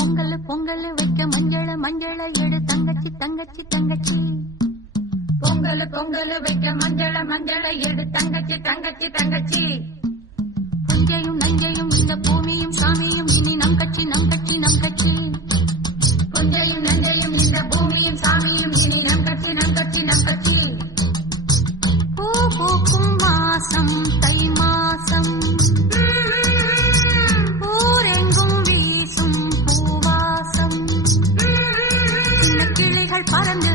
பொங்கல் பொங்கல் வைக்க மஞ்சள மஞ்சள எடு தங்கச்சி தங்கச்சி தங்கச்சி. பொங்கல் பொங்கல் வைக்க மஞ்சள மஞ்சள எடு தங்கச்சி தங்கச்சி தங்கச்சி. புஞ்சையும் நஞ்சையும் இந்த பூமியும் சாமியும் இனி நம் கட்சி நம் கட்சி நம் கட்சி. புஞ்சையும் நஞ்சையும் இந்த பூமியும் சாமியும் இனி நம் கட்சி நம் கட்சி நம் கட்சி. பூ பூக்கும் மாசம் தை மாசம் ஊரெங்கும் வீசும் பூவாசம். சின்ன கிளிகள் பறந்து